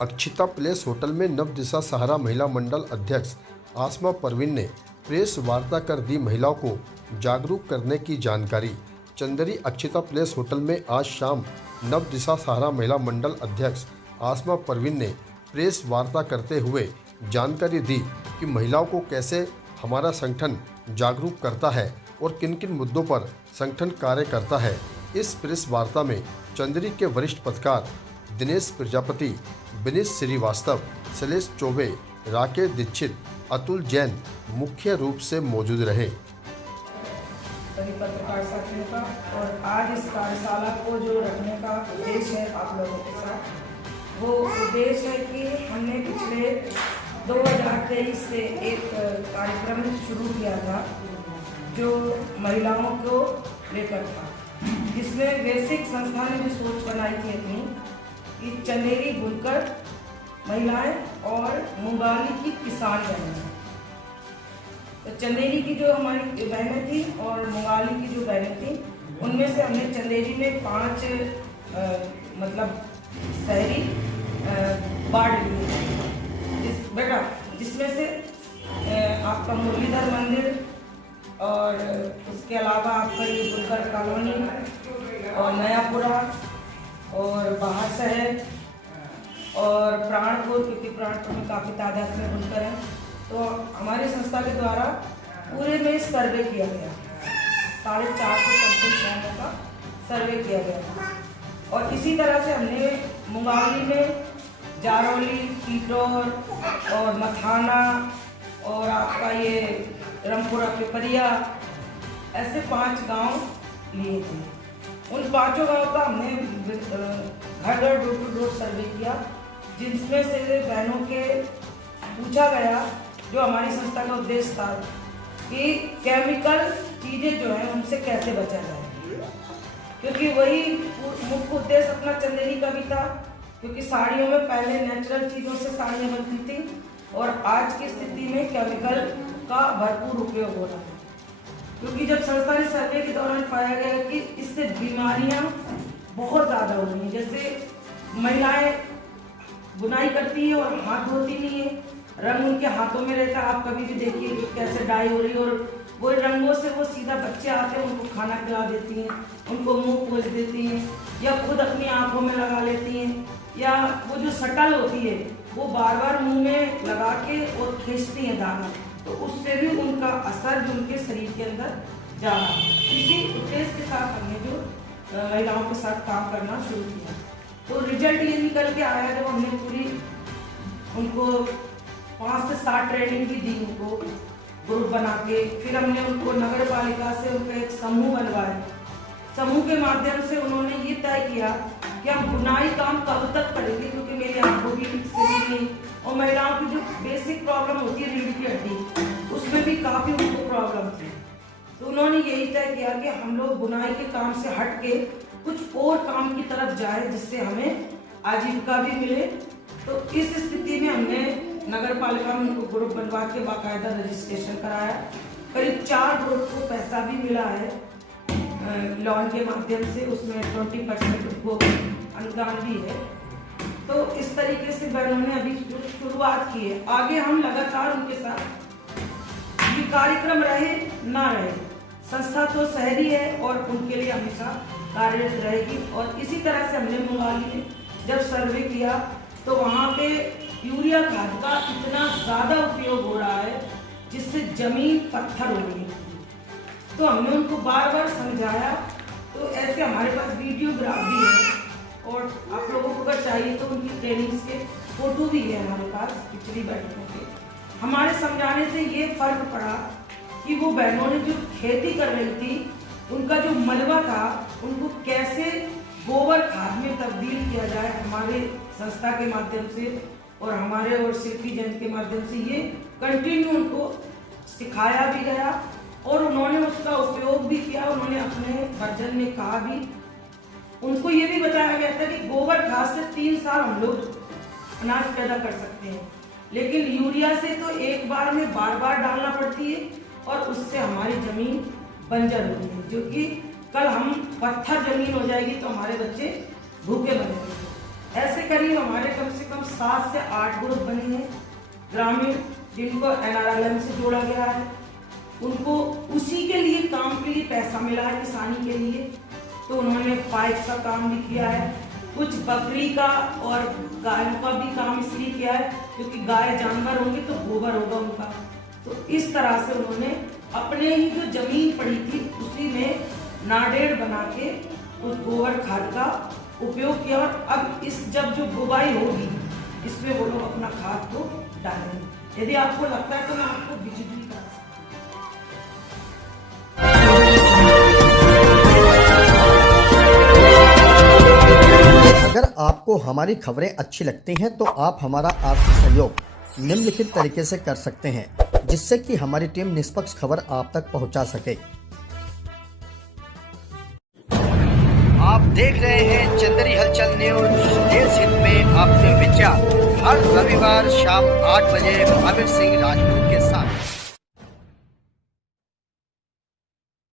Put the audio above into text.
Akshita place hotel में नवदिशा सहारा महिला मंडल अध्यक्ष आसमा परवीन ने प्रेस वार्ता कर दी महिलाओं को जागरूक करने की जानकारी। चंदेरी अक्षिता प्लेस होटल में आज शाम नवदिशा सहारा महिला मंडल अध्यक्ष आसमा परवीन ने प्रेस वार्ता करते हुए जानकारी दी कि महिलाओं को कैसे हमारा संगठन जागरूक करता है और किन किन मुद्दों पर संगठन कार्य करता है। इस प्रेस वार्ता में चंदेरी के वरिष्ठ पत्रकार दिनेश प्रजापति, विनीत श्रीवास्तव, शैलेश चौबे, राकेश दीक्षित, अतुल जैन मुख्य रूप से मौजूद रहे। सभी पत्रकार साथियों का और आज इस कार्यशाला को जो रखने का उद्देश्य है आप लोगों के साथ, वो उद्देश्य है कि हमने पिछले 2023 से एक कार्यक्रम शुरू किया था जो महिलाओं को लेकर था, जिसमें बेसिक संस्था ने भी सोच बनाई थी अपनी कि चंदेरी बुनकर महिलाएं और मुंगाली की किसान बहनें। तो चंदेरी की जो हमारी बहनें थी और मुंगाली की जो बहनें थी, उनमें से हमने चंदेरी में 5 मतलब शहरी बांट लिए, जिसमें से आपका मुरलीधर मंदिर और उसके अलावा आपका ये बुनकर कॉलोनी और नयापुरा और बाहर शहर और प्राणपुर, क्योंकि प्राणपुर में काफ़ी तादाद में बुनकर हैं। तो हमारी संस्था के द्वारा पूरे में सर्वे किया गया, 450 समथिंग गाँवों का सर्वे किया गया था। और इसी तरह से हमने मुंगाली में जारौली, टीटौर और मथाना और आपका ये रामपुरा पिपरिया, ऐसे 5 गांव लिए थे। उन 5 गांव का हमने घर घर डोर टू डोर सर्वे किया, जिसमें से बहनों के पूछा गया, जो हमारी संस्था का उद्देश्य था कि केमिकल चीज़ें जो हैं उनसे कैसे बचा जाए, क्योंकि वही मुख्य उद्देश्य अपना चंदेरी का भी था। क्योंकि साड़ियों में पहले नेचुरल चीज़ों से साड़ियाँ बनती थी और आज की स्थिति में केमिकल का भरपूर उपयोग हो रहा है। क्योंकि जब संस्था ने सर्वे के दौरान पाया गया कि इससे बीमारियां बहुत ज़्यादा हो रही हैं, जैसे महिलाएं बुनाई करती हैं और हाथ धोती नहीं है, रंग उनके हाथों में रहता है। आप कभी भी देखिए कि कैसे डाई हो रही है और वो रंगों से वो सीधा बच्चे आते हैं, उनको खाना खिला देती हैं, उनको मुंह पोंछ देती हैं या खुद अपनी आँखों में लगा लेती हैं, या वो जो सटल होती है वो बार बार मुंह में लगा के और खींचती हैं दाना, तो उससे भी उनका असर जो उनके शरीर के अंदर जा रहा है। इसी उद्देश्य के साथ हमने जो महिलाओं के साथ काम करना शुरू किया, तो रिजल्ट ये निकल के आया जब हमने पूरी उनको 5 से 7 ट्रेनिंग भी दी, उनको ग्रुप बना के। फिर हमने उनको नगर पालिका से उनका एक समूह बनवाया। समूह के माध्यम से उन्होंने ये तय किया कि हम बुनाई काम कब तक करेंगे, क्योंकि मेरी आंखों की शरीर नहीं और महिलाओं की जो बेसिक प्रॉब्लम होती है रीढ़ की हड्डी, उसमें भी काफ़ी उनको प्रॉब्लम थी। तो उन्होंने यही तय किया कि हम लोग बुनाई के काम से हट के कुछ और काम की तरफ जाए, जिससे हमें आजीविका भी मिले। तो इस स्थिति में हमने नगर पालिका में उनको ग्रुप बनवा के बाकायदा रजिस्ट्रेशन कराया। करीब 4 ग्रुप को पैसा भी मिला है लोन के माध्यम से, उसमें 20% को अनुदान भी है। तो इस तरीके से बहनों ने अभी शुरुआत की है। आगे हम लगातार उनके साथ ये कार्यक्रम रहे ना रहे, संस्था तो शहरी है और उनके लिए हमेशा कार्यरत रहेगी। और इसी तरह से हमने मुंगाली में जब सर्वे किया तो वहाँ पे यूरिया खाद का इतना ज़्यादा उपयोग हो रहा है जिससे जमीन पत्थर हो रही है। तो हमने उनको बार बार समझाया। तो ऐसे हमारे पास वीडियोग्राफ भी है और आप लोगों को अगर चाहिए तो उनकी ट्रेनिंग्स के फोटो भी है हमारे पास पिछली बैठकों के। हमारे समझाने से ये फर्क पड़ा कि वो बहनों ने जो खेती कर रही थी, उनका जो मलबा था, उनको कैसे गोबर खाद में तब्दील किया जाए। हमारे संस्था के माध्यम से और हमारे और शिल्पी जैन के माध्यम से ये कंटिन्यू उनको सिखाया भी गया और उन्होंने उसका उपयोग भी किया। उन्होंने अपने भजन में कहा भी, उनको ये भी बताया गया था कि गोबर खाद से 3 साल हम लोग अनाज पैदा कर सकते हैं, लेकिन यूरिया से तो एक बार में बार बार डालना पड़ती है और उससे हमारी जमीन बंजर होती है, जो कि कल हम पत्थर जमीन हो जाएगी तो हमारे बच्चे भूखे मरेंगे। ऐसे करीब हमारे कम से कम 7 से 8 ग्रुप बने हैं ग्रामीण, जिनको NRLM से जोड़ा गया है। उनको उसी के लिए काम के लिए पैसा मिला है किसानी के लिए, तो उन्होंने पाइप का काम भी किया है, कुछ बकरी का और गायों का भी काम इसलिए किया है क्योंकि गाय जानवर होंगे तो गोबर होगा उनका। तो इस तरह से उन्होंने अपने ही जो जमीन पड़ी थी उसी में नाडेर बना के उस गोबर खाद का उपयोग किया, और अब इस जब जो बुवाई होगी इसमें वो लोग अपना खाद को डालेंगे। यदि आपको लगता है तो मैं आपको विजिट भी करा सकती हूं। अगर आपको हमारी खबरें अच्छी लगती हैं तो आप हमारा आर्थिक सहयोग निम्नलिखित तरीके से कर सकते हैं, जिससे कि हमारी टीम निष्पक्ष खबर आप तक पहुंचा सके। आप देख रहे हैं चंदेरी हलचल न्यूज। देश हित में आपके विचार हर रविवार शाम 8 बजे महावीर सिंह राजपूत के साथ।